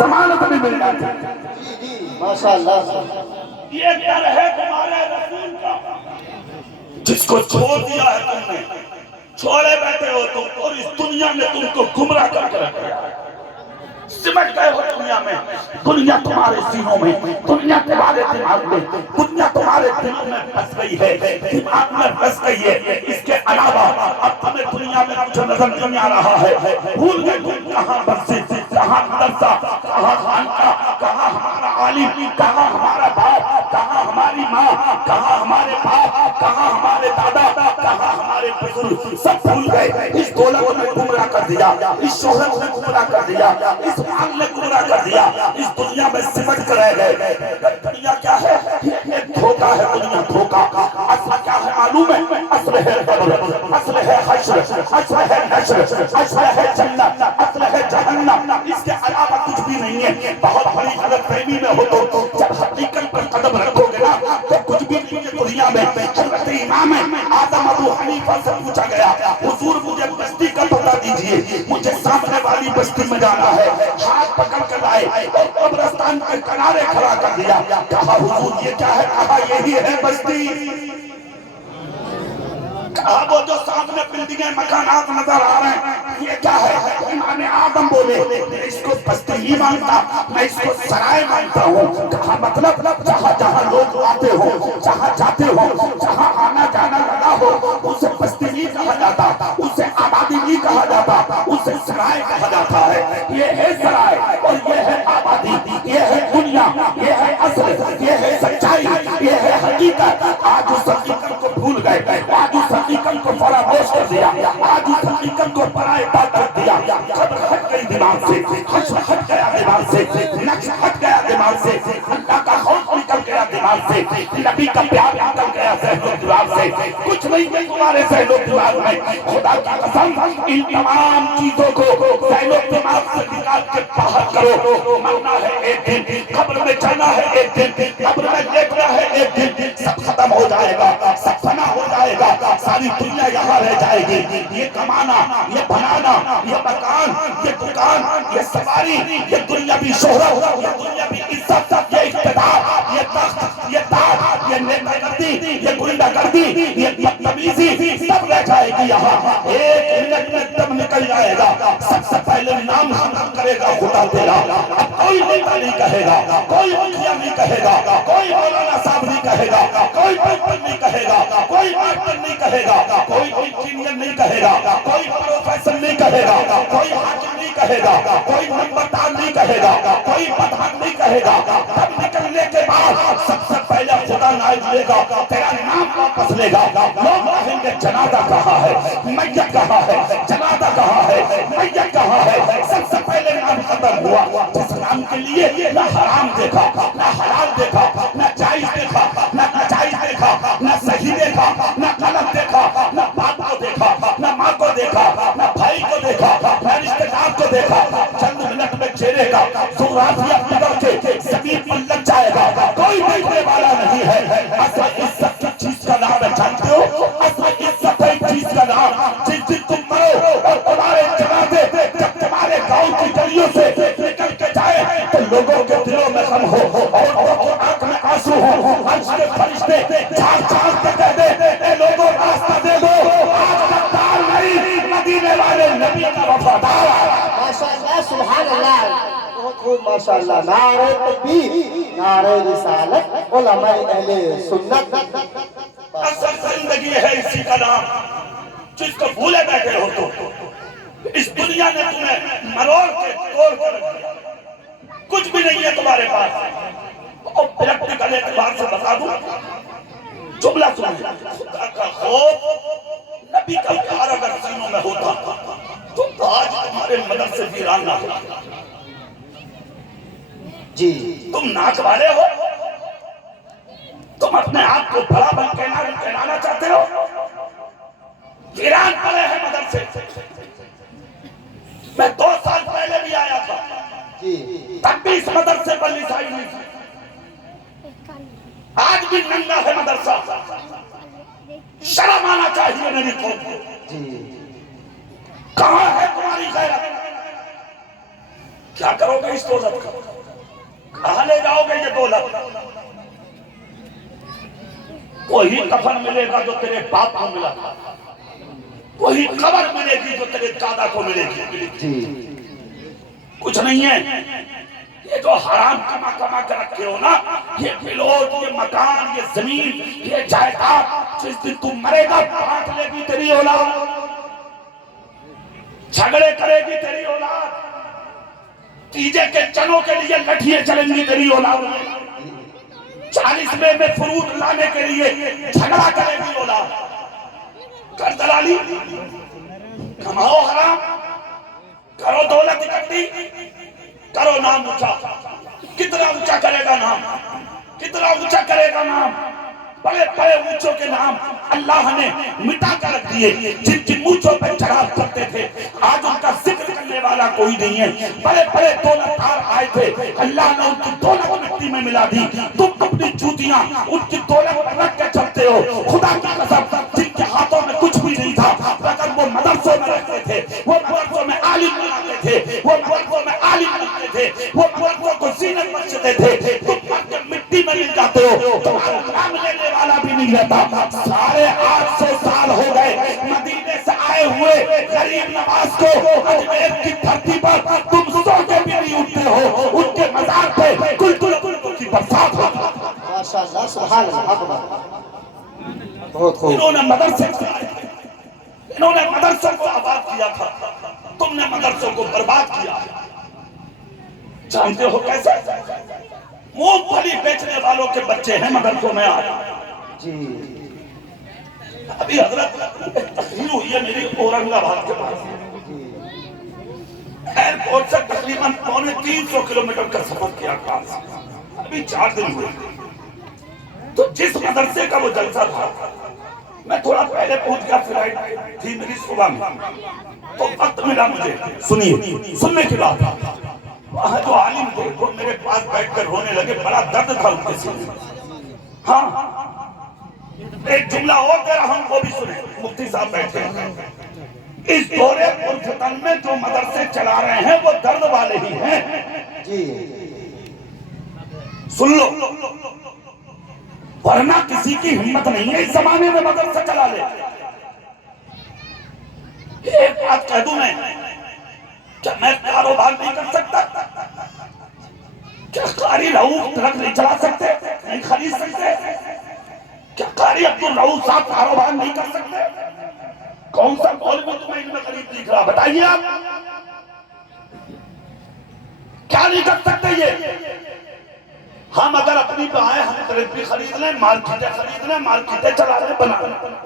ضمانت بھی مل جاتی ہے۔ جی جی ماشاءاللہ۔ یہ در ہے تمہارے رسول کا، جس کو چھوڑ دیا ہے تم نے، چھوڑے بیٹھے ہو تم، اور اس دنیا نے تم کو گمراہ کر کے رکھ دیا، سمٹ گئے ہو دنیا میں، دنیا تمہارے سینوں میں، دنیا تمہارے دماغ میں، دنیا تمہارے دلوں میں پھنس گئی ہے، دماغ میں پھنس گئی ہے۔ اس کے علاوہ اب تمہیں دنیا میں کچھ نظر نہیں آ رہا ہے، بھول گئے تم کہاں مسجد، کہاں مدرسہ، کہاں خانقاہ، کہاں ہمارا عالم، کہاں ہمارا باپ، کہاں ہماری ماں، کہاں ہمارے باپ، کہاں ہمارے دادا، کہاں ہمارے بزرگ، سب بھول گئے۔ اس دولت نے گمراہ کر دیا، اس شہرت نے گمراہ کر دیا، اس مال نے گمراہ کر دیا، اس دنیا میں سمٹ کر رہ گئے۔ دنیا کیا ہے؟ ایک دھوکہ ہے دنیا، دھوکہ۔ اصل کیا ہے معلوم ہے؟ اصل ہے قبر، اصل ہے حشر، اصل ہے نشر، اصل ہے جنت، اصل ہے جہنم، اس کے علاوہ کچھ بھی نہیں ہے۔ بہت بڑی غلط فہمی میں ہو تو جب حقیقت پر قدم رکھو گے نا تو کچھ بھی نہیں ہے دنیا میں۔ حضرت امام اعظم ابو حنیفہ سے پوچھا گیا، حضور مجھے بستی کا پتہ دیجئے، مجھے سامنے والی بستی میں جانا ہے۔ ہاتھ پکڑ کر لائے اور قبرستان کے کنارے کھڑا کر دیا۔ کہا حضور یہ کیا ہے؟ کہا یہی ہے بستی۔ کہا وہ جو سامنے بلڈنگیں مکانات نظر آ رہے ہیں یہ کیا ہے؟ امام اعظم بولے میں اس کو بستی ہی مانتا، میں اس کو سرائے مانتا ہوں۔ کہا مطلب جہاں جہاں لوگ آتے ہو، جہاں جاتے ہو، جہاں آنا جانا لگا ہو، اسے بستی نہیں کہا جاتا، اسے آبادی نہیں کہا جاتا، اسے سرائے کہا جاتا ہے۔ یہ ہے سرائے اور یہ ہے آبادی، یہ ہے دنیا، یہ ہے اصل، یہ ہے سچائی، یہ ہے حقیقت۔ آج اس حقیقت کو بھول گئے، آج اس حقیقت کو فراموش کر دیا، آج اس حقیقت کو پرائے پاک کر دیا۔ قبر ہٹ گئی دماغ سے، حشر ہٹ گیا دماغ سے، نقش ہٹ گیا دماغ سے، اللہ کا خوف نکل گیا دماغ سے، نبی کا پیار نکل گیا ذہن و دماغ سے۔ کچھ نہیں ہے تمہارے ذہن و دماغ میں۔ خدا کی قسم ان تمام چیزوں کو ذہن و دماغ سے نکال کے باہر کرو۔ مرنا ہے ایک دن، قبر میں جانا ہے ایک دن، قبر میں لیٹنا ہے ایک دن، سب ختم ہو جائے گا، سب فنا ہو جائے گا، ساری دنیا یہاں رہ جائے گی۔ یہ کمانا، یہ بنانا، یہ مکان، یہ دکان، یہ سواری، یہ دنیاوی شہرت، یہ دنیاوی عزت، یہ اقتدار، یہ تخت، یہ تاج، یہ نیتا گردی، یہ گنڈا گردی، یہ بدتمیزی سب رہ جائے گی یہاں۔ ایک منٹ میں دم نکل جائے گا، سب سے پہلے نام خطر کرے گا خدا تیرا۔ اب کوئی نیتا نہیں کہے گا، کوئی مکھیا نہیں کہے گا، کوئی مولانا صاحب نہیں کہے گا، کوئی ڈاکٹر نہیں کہے گا، کوئی ماسٹر نہیں کہے گا، کوئی انجینئر نہیں کہے گا، کوئی پروفیسر نہیں کہے گا، کوئی حاکم نہیں کہے گا، کوئی نمبردار نہیں کہے گا، کوئی پٹھان نہیں کہے گا۔ تب نکلنے کے بعد سب سے پہلے خدا نائب لے گا، تیرا نام واپس لے گا۔ لوگ کہیں گے جنازہ کہاں ہے، میت کہاں ہے، جنازہ کہاں ہے، میت کہاں ہے۔ سب سے پہلے نام ختم ہوا جس نام کے لیے نہ حرام دیکھا، نہ حلال دیکھا، نہ جائز دیکھا، نہ ناجائز دیکھا، نہ صحیح دیکھا، نہ غلط دیکھا، نہ باپ کو دیکھا، نہ ماں کو دیکھا، نہ بھائی کو دیکھا، نہ رشتہ دار کو دیکھا۔ چند منٹ میں چہرے کا جغرافیہ بگڑ کے زمین پر لگ جائے گا، کوئی دیکھنے والا نہیں ہے۔ اصل عزت کی چیز کا نام ہے جانتے ہو؟ اصل عزت ہے چیز کا نام جس دن تم مرو اور تمہارے جنازے جب تمہارے گاؤں کی گلیوں سے نکل کے جائے تو لوگوں کے دلوں میں غم ہو، عورتوں کی آنکھ میں آنسو ہو، عرش کے فرشتے جھاڑ جھاڑ کے کہہ دے اے لوگوں راستہ دے دو، آج غدار نہیں مدینے والے نبی کا وفادار ہے۔ ماشاءاللہ سبحان اللہ، بہت خوب ماشاءاللہ۔ نعرہ تکبیر، نعرہ رسالت، علماء اہل سنت۔ اصل زندگی ہے اسی کا نام، جس کو بھولے بیٹھے ہو تو اس دنیا نے تمہیں مروڑ کے توڑ کے رکھ دیا، کچھ بھی نہیں ہے تمہارے پاس۔ اور پریکٹیکل اعتبار سے بتا دوں جملہ سنیں، خدا کا خوف نبی کا پیار اگر سینوں میں ہوتا تو آج تمہارے مدرسے ویران نہ ہوتا۔ جی تم ناچ والے ہو، تم اپنے آپ کو بڑا بن کہلانا چاہتے ہو، ویران پڑے ہیں مدرسے۔ میں 2 سال پہلے بھی آیا تھا، جی تب بھی اس مدرسے پر لکھائی نہیں تھی، آج بھی ننگا ہے مدرسہ۔ شرم آنا چاہیے میری قوم کو۔ جی کہاں ہے تمہاری غیرت؟ کیا کرو گے اس دولت کا؟ کہاں لے جاؤ گے یہ دولت؟ وہی کفن ملے گا جو تیرے باپ کو ملا تھا، وہی قبر ملے گی جو تیرے دادا کو ملے گی، کچھ نہیں ہے۔ یہ جو حرام کما کما کر رکھے ہو نا، یہ پلاٹ، یہ مکان، یہ زمین، یہ جائیداد، جس دن تم مرے گا بانٹ لے گی تیری اولاد، جھگڑے کرے گی تیری اولاد، تیجے کے چنوں کے لیے لٹھیے چلیں گی تیری اولاد میں، 40ویں میں فروٹ لانے کے لیے جھگڑا کرے گی اولاد۔ کر دلالی، کماؤ حرام، کرو دولت اکٹھی، کرو نام اونچا۔ کتنا اونچا کرے گا نام؟ کتنا اونچا کرے گا نام؟ بڑے بڑے اونچوں کے نام اللہ نے مٹا کر رکھ دیے، جن کی مونچھوں پہ چڑھا کرتے تھے آج ان کا ذکر کرنے والا کوئی نہیں ہے۔ بڑے بڑے دولتدار آئے تھے، اللہ نے ان کی دولت مٹی میں ملا دی۔ تم اپنی جوتیاں ان کی دولت پر رکھ کے چلتے ہو۔ خدا کی قسم، جن کے ہاتھوں میں کچھ بھی نہیں تھا مگر وہ مدرسوں میں رہتے تھے، وہ مدرسوں میں عالم بناتے تھے، وہ مدرسوں میں عالم بناتے تھے، وہ مدرسوں کو زینت بخشتے تھے، تم پر کے مٹی میں مل جاتے ہو، تمہارا نام لینے والا بھی نہیں رہتا۔ سارے 800 سال ہو گئے مدینے سے آئے ہوئے غریب نواز کو اجمیر کی دھرتی پر تم سو کے بھی نہیں اٹھتے ہو، ان کے مزار پہ کل کی برسات ہوتا۔ ماشاءاللہ، سبحان اللہ، اکبر، بہت خوب۔ انہوں نے مدرسے چلائے، انہوں نے مدرسوں کو آباد کیا تھا، تم نے مدرسوں کو برباد کیا۔ جانتے ہو کیسے؟ مونگ پھلی بیچنے والوں کے بچے ہیں مدرسوں میں آئے۔ جی، ابھی حضرت تقریر ہوئی ہے میری اورنگ آباد کے پاس، ایئرپورٹ سے تقریباً 350 کلومیٹر کا سفر کیا کلاس، ابھی 4 دن ہوئے۔ تو جس مدرسے کا وہ جلسہ تھا میں تھوڑا پہلے پہنچ گیا، فلائٹ تھی میری صبح میں، تو وقت ملا مجھے سنیے سننے کی بات۔ وہاں جو عالم تھے وہ میرے پاس بیٹھ کر رونے لگے، بڑا درد تھا ان کے سینے میں۔ ہاں، ایک جملہ اور کہہ رہا ہوں وہ بھی سنیں، مفتی صاحب بیٹھے ہیں۔ اس دورے پرفتن میں جو مدرسے چلا رہے ہیں وہ درد والے ہی ہیں، جی، سن لو، ورنہ کسی کی ہمت نہیں ہے اس زمانے میں مدرسہ چلا لے۔ ایک بات کہہ دوں میں، کیا میں کاروبار نہیں کر سکتا؟ کیا قاری رؤوف ٹرک نہیں چلا سکتے، نہیں خرید سکتے؟ کیا قاری عبدالرؤوف صاحب کاروبار نہیں کر سکتے؟ کون سا مولوی تمہیں ان میں قریب دکھ رہا؟ بتائیے آپ کیا نہیں کر سکتے یہ؟ ہم اگر اپنی بائیں ہم ٹرک بھی خرید لیں، مارکیٹیں خرید لیں، مارکیٹیں چلا لیں، بنا لیں،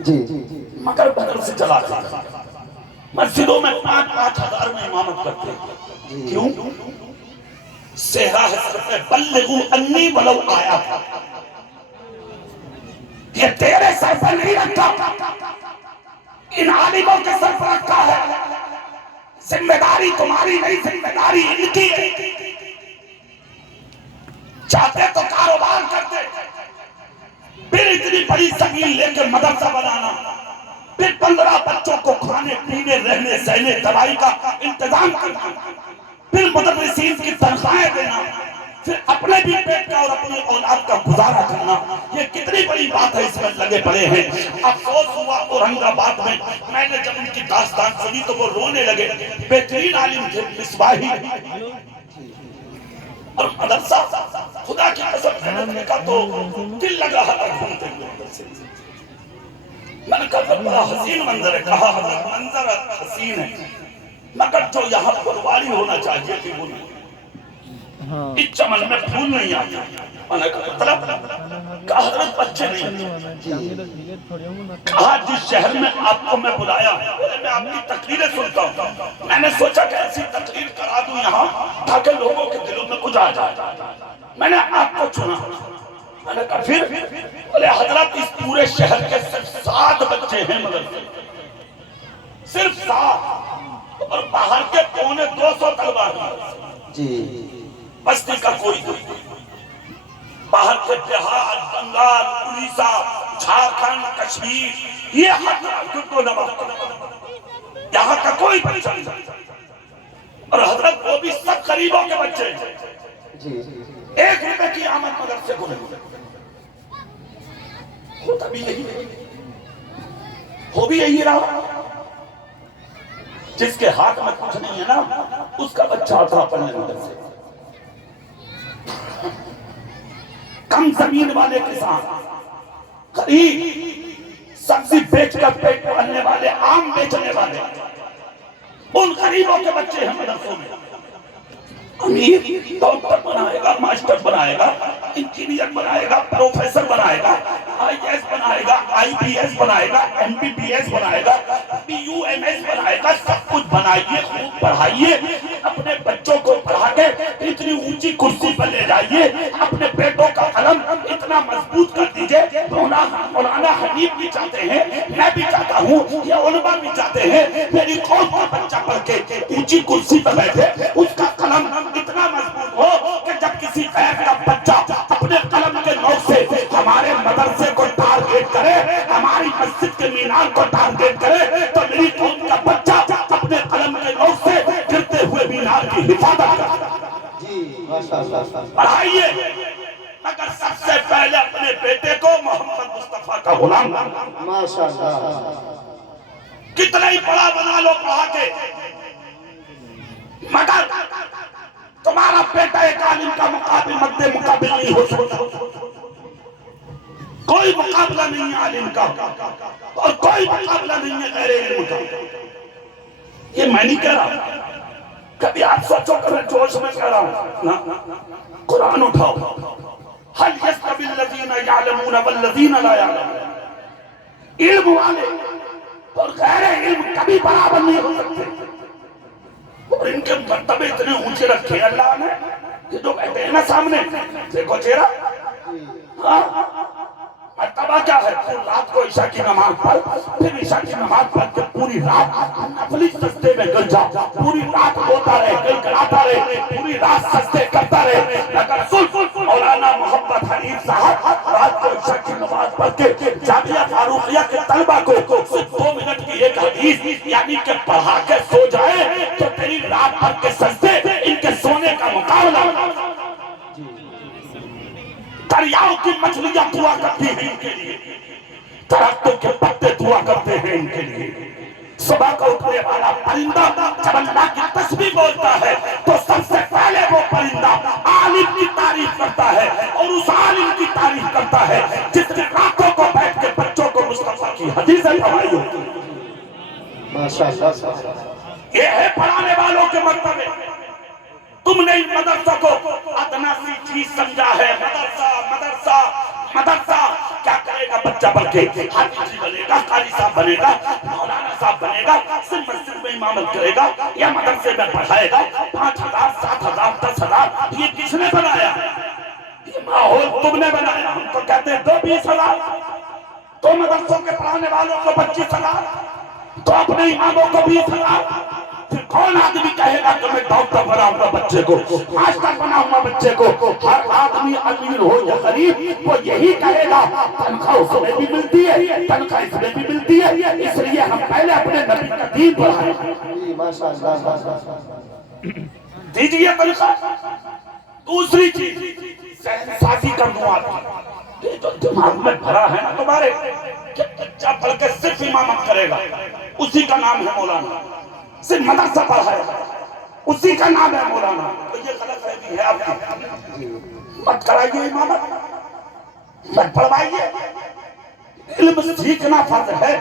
جی، مگر بدر سے چلا لیں۔ مسجدوں میں 5-5 ہزار میں امامت کرتے ہیں، کیوں؟ صحرا حضرت میں بلغو انی ولو آیا تھا، یہ تیرے سر پر نہیں رکھا، ان عالموں کے سر پر رکھا ہے۔ ذمہ داری تمہاری نہیں، ذمہ داری ان کی ہے۔ چاہتے تو کاروبار کرتے، پھر اتنی بڑی زمین لے کے مدرسہ بنانا، پھر 15 بچوں کو کھانے پینے رہنے سہنے دوائی کا انتظام کرنا، پھر مدرسین کی تنخواہیں دینا، پھر اپنے بھی پیٹ کا اور اپنی اولاد کا گزارا کرنا، یہ کتنی بڑی بات ہے، اس میں لگے پڑے ہیں۔ افسوس ہوا اورنگ آباد میں نے جب ان کی داستان سنی تو وہ رونے لگے، بہترین عالم تھے، مصباحی، اور مدرسہ خدا کی قسم کہنے کا تو دل لگ رہا تھا گھومتے ہوئے مدرسے۔ میں نے کہا بڑا حسین منظر ہے، کہا حضرت منظر حسین ہے مگر جو یہاں پرواری ہونا چاہیے کہ وہ نہیں، اس چمن میں پھول نہیں آتے۔ میں نے کہا مطلب؟ کہا حضرت بچے نہیں، کہا جس شہر میں آپ کو میں بلایا میں آپ کی تقریریں سنتا ہوں، میں نے سوچا کہ ایسی تقریر کرا دوں یہاں تاکہ لوگوں کے دلوں میں کچھ آ جائے، میں نے آپ کو چنا۔ میں نے کہا پھر؟ بولے حضرت اس پورے شہر کے صرف 7 بچے ہیں مدرسے، صرف 7، اور باہر کے 250 طلبہ ہیں، جی، بستی کا کوئی نہیں، باہر کے بہار، بنگال، اڑیسہ، جھارکھنڈ، کشمیر، یہ حق کو نواز یہاں کا کوئی بچہ نہیں۔ اور حضرت وہ بھی سب غریبوں کے بچے ہیں. جی 1 روپے کی آمد مدرسے کو نہیں ہوتا بھی یہی ہے. ہو بھی یہی رہا. جس کے ہاتھ میں کچھ نہیں ہے نا اس کا بچہ آتا پڑھنے مدرسے. کم زمین والے کسان، غریب، سبزی بیچ کر پیٹ پالنے والے، آم بیچنے والے، ان غریبوں کے بچے ہیں مدرسوں میں. امیر ڈاکٹر بنائے گا، ماسٹر بنائے گا، انجینئر بنائے گا، پروفیسر بنائے گا، آئی ایس بنائے گا، آئی پی ایس بنائے گا، ایم بی بی ایس بنائے گا، بی یو ایم ایس بنائے گا. سب کچھ بنائیے، خوب پڑھائیے، اپنے بچوں کو پڑھا کے اتنی اونچی کرسی پر لے جائیے، اپنے بیٹوں کا قلم اتنا مضبوط کر دیجئے. مولانا حنیف بھی چاہتے ہیں، میں بھی چاہتا ہوں، یہ علماء بھی چاہتے ہیں میری قوم کا بچہ پڑھ کے اونچی کرسی پر بیٹھے، اس کا قلم اتنا مضبوط ہو کہ جب کسی غیر کا بچہ اپنے قلم کے نوک سے ہمارے مدرسے کو ٹارگیٹ کرے، ہماری مسجد کے مینار کو ٹارگیٹ کرے، تو میری قوم کا بچہ اپنے قلم کے نوک سے گرتے ہوئے مینار کی حفاظت کرے. جی ماشاءاللہ. پڑھائیے، مگر سب سے پہلے اپنے بیٹے کو محمد مصطفیٰ کا غلام بنائیے. ماشاءاللہ. کتنا ہی بڑا بنا لو پڑھا کے، مگر تمہارا بیٹا ایک عالم کا مقابل نہیں ہو سکتا. کوئی مقابلہ نہیں ہے عالم کا، اور کوئی مقابلہ نہیں ہے غیر علم کا. یہ میں نہیں کہہ رہا، کبھی آپ سوچو کہ میں جوش میں کہہ رہا ہوں نا. قرآن اٹھاؤ، هل يستوي الذين يعلمون والذين لا يعلمون. علم والے اور غیر علم کبھی برابر نہیں ہو سکتے. اور ان کے مرتبے اتنے اونچے رکھے اللہ نے کہ جو کہتے ہیں نا سامنے دیکھو چہرہ، مرتبہ کیا ہے؟ رات کو عشاء کی نماز پڑھ، پھر عشاء کی نماز پڑھ کے پوری رات نفلی سجدے میں گر جا، پوری رات ہوتا رہے، گڑگڑاتا رہے، پوری رات سجدے کرتا رہے. اگر سن مولانا محمد حنیف صاحب رات کو عشاء کی نماز پڑھ کے جامعہ فاروقیہ کے طلبہ کو صرف 2 منٹ کی ایک حدیث یعنی کہ پڑھا کے سو جائے تو تیری رات بھر کے سجدے ان کے سونے کا مقابلہ. دریاؤں کی مچھلیاں دعا کرتی ہیں ان کے لیے، درختوں کے پتے دعا کرتے ہیں ان کے لیے. صبح کو اٹھنے والا پرندہ جب اللہ کی تسبیح بولتا ہے تو سب سے پہلے وہ پرندہ عالم کی تعریف کرتا ہے، اور اس عالم کی تعریف کرتا ہے جس نے راتوں کو بیٹھ کے بچوں کو مصطفیٰ کی حدیثیں پڑھائی ہوتی. ماشاءاللہ. یہ ہے پڑھانے والوں کے مرتبے. تم نے ان مدرسہ کو ادنا سی چیز سمجھا ہے. مدرسہ مدرسہ مدرسہ کیا کرے گا بچہ بن کے؟ حافظ بنے گا، قاری صاحب بنے گا، مولانا صاحب بنے گا، صرف مسجد میں امامت کرے گا یا مدرسے میں پڑھائے گا. 5,000 7,000 10,000 یہ کس نے بنایا؟ یہ ماحول تم نے بنایا. ہم تو کہتے ہیں دو 20,000 تو مدرسوں کے پڑھانے والوں کو 25,000 تو اپنے اماموں کو 20,000. پھر کون آدمی کہے گا کہ میں ڈاکٹر بناؤں گا بچے کو، ماسٹر بناؤں گا بچے کو؟ ہر آدمی امیر ہو یا غریب وہ یہی کہے گا تنخواہ اس میں بھی ملتی ہے، تنخواہ اس میں بھی ملتی ہے، اس لیے ہم پہلے اپنے نبی کا دین پڑھائیں. دیجئے تنخواہ. دوسری چیز ذہن سازی کر دوں آپ کی، یہ جو دماغ میں بھرا ہے نا تمہارے کہ بچہ پڑھ کے صرف امامت کرے گا اسی کا نام ہے مولانا، صرف مدرسہ پڑھائے گا اسی کا نام ہے مولانا. تو یہ غلط فہمی ہے آپ کی. مت کرائیے امامت، مت پڑھوائیے. علم سیکھنا فرض ہے،